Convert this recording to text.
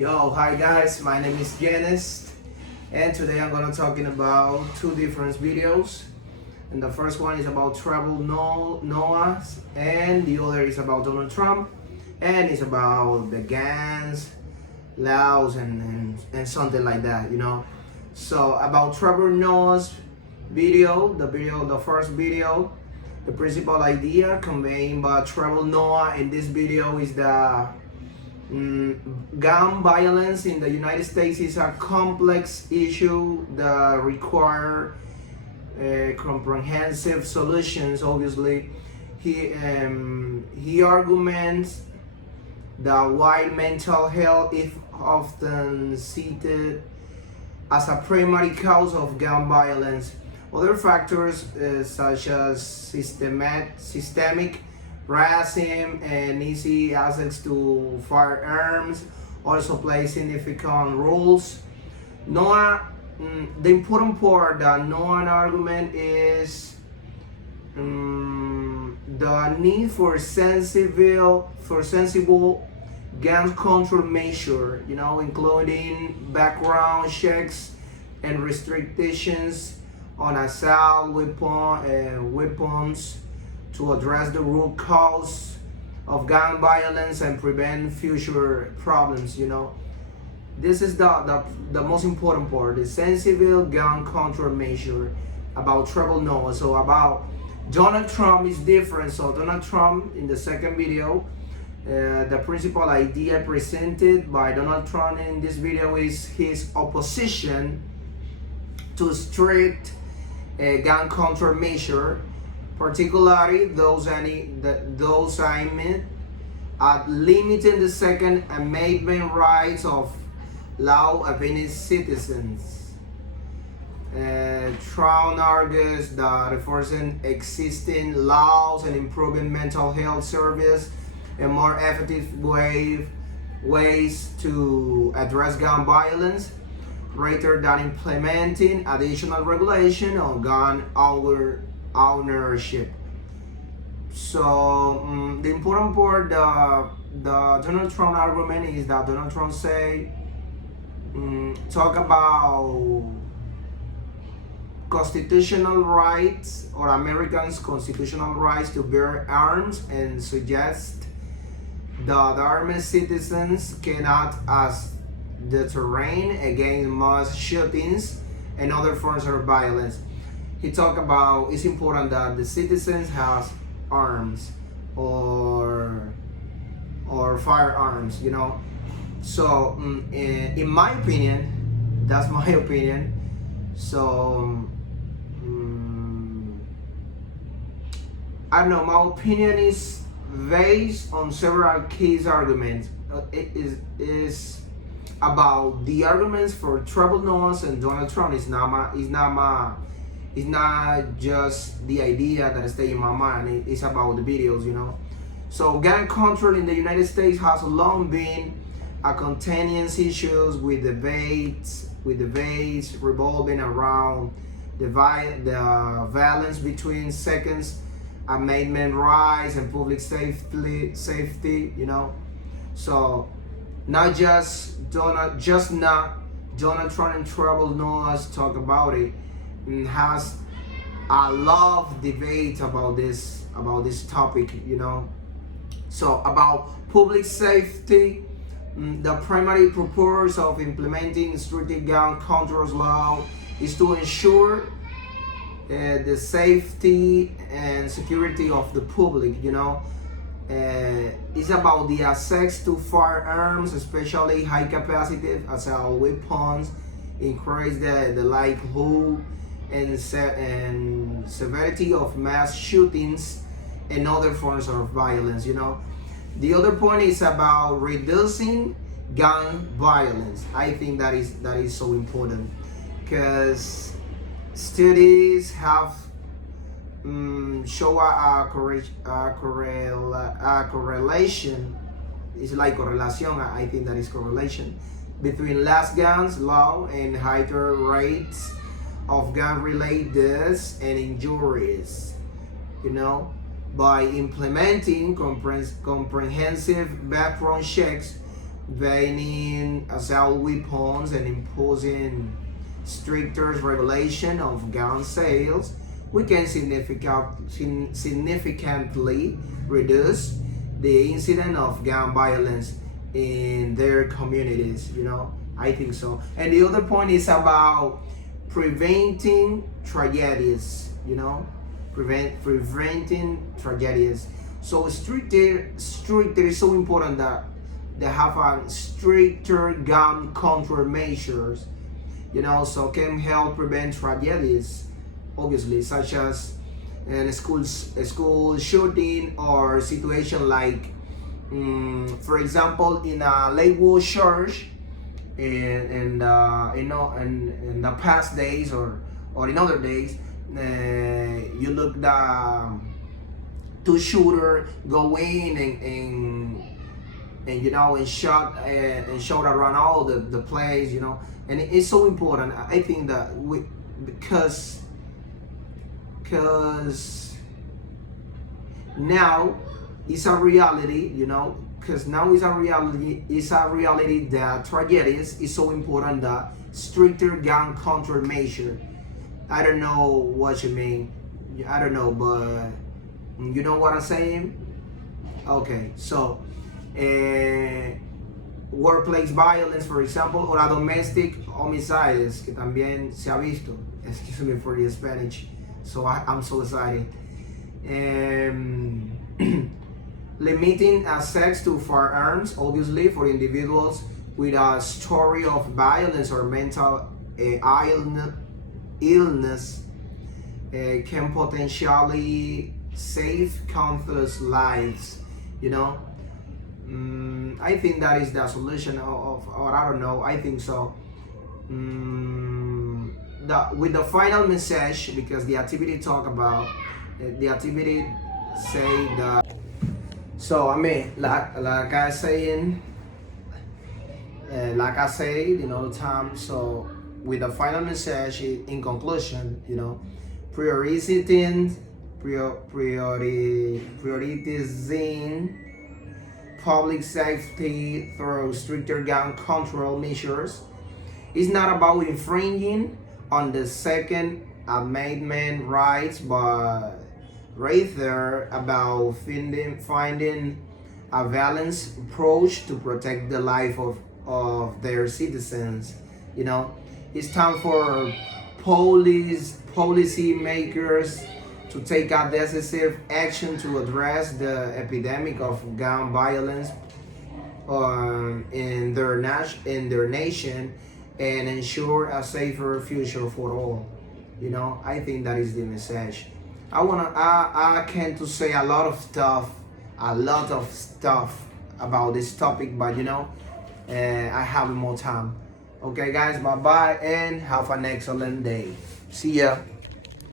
Yo, hi guys, my name is Janice, and today I'm gonna talking about two different videos. And the first one is about travel Noah, and the other is about Donald Trump, and it's about the guns, laws, and something like that, you know. So about Trevor Noah's the first video, the principal idea conveyed by Trevor Noah in this video is that gun violence in the United States is a complex issue that require comprehensive solutions. Obviously, he arguments that while mental health is often cited as a primary cause of gun violence, other factors such as systemic racism and easy access to firearms also play significant roles. The important part that Noah's argument is the need for sensible gun control measure, you know, including background checks and restrictions on assault weapons to address the root cause of gun violence and prevent future problems, you know. This is the most important part, the sensible gun control measure about Trevor Noah. So about Donald Trump is different. So Donald Trump in the second video, the principal idea presented by Donald Trump in this video is his opposition to strict gun control measure, particularly those aimed at limiting the Second Amendment rights of law-abiding citizens. Trump argues that enforcing existing laws and improving mental health service and more effective ways to address gun violence rather than implementing additional regulation on gun ownership. So the important part, the Donald Trump argument is that Donald Trump talk about constitutional rights or Americans' constitutional rights to bear arms and suggest that armed citizens cannot as deterrent against mass shootings and other forms of violence. He talked about it's important that the citizens have arms or firearms, you know. So in my opinion, that's my opinion. So I don't know, my opinion is based on several key arguments. It is about the arguments for Trevor Noah and Donald Trump. It's not just the idea that stay in my mind. It's about the videos, you know. So gun control in the United States has long been a contentious issue with debates revolving around the balance between Second Amendment rights and public safety, you know. So not Donald Trump and Trevor Noah talk about it. And has a lot of debate about this topic, you know. So about public safety, the primary purpose of implementing strict gun control law is to ensure the safety and security of the public, you know. It's about the access to firearms, especially high capacity assault weapons, increase the likelihood and severity of mass shootings and other forms of violence, you know. The other point is about reducing gun violence. I think that is so important because studies have show a correlation. It's like correlation. I think that is correlation between less guns law and higher rates of gun-related deaths and injuries, you know. By implementing comprehensive background checks, banning assault weapons and imposing stricter regulation of gun sales, we can significantly reduce the incident of gun violence in their communities. I think so. And the other point is about preventing tragedies. Preventing tragedies. So stricter is so important that they have a stricter gun control measures, so can help prevent tragedies, obviously, such as in a school shooting or situation like, for example, in a Lakewood church, in the past days or in other days, you look the two shooter go in and shot around all the place, and it's so important. I think that because now it's a reality, because now it's a reality that tragedies is so important that stricter gun control measure. I don't know what you mean. I don't know, but you know what I'm saying? Okay, so workplace violence, for example, or a domestic homicides, que también se ha visto. Excuse me for the Spanish, so I'm so excited. Limiting access to firearms, obviously, for individuals with a story of violence or mental illness can potentially save countless lives. I think that is the solution or I don't know. I think so. With the final message, because the activity talk about the activity say that. So I mean, like I saying, like I said, the time. So with the final message, in conclusion, prioritizing public safety through stricter gun control measures is not about infringing on the Second Amendment rights, but rather about finding a balanced approach to protect the life of their citizens. It's time for policy makers to take a decisive action to address the epidemic of gun violence in their nation and ensure a safer future for all. I think that is the message. I can to say a lot of stuff about this topic, but I have more time. Okay, guys, bye bye and have an excellent day. See ya.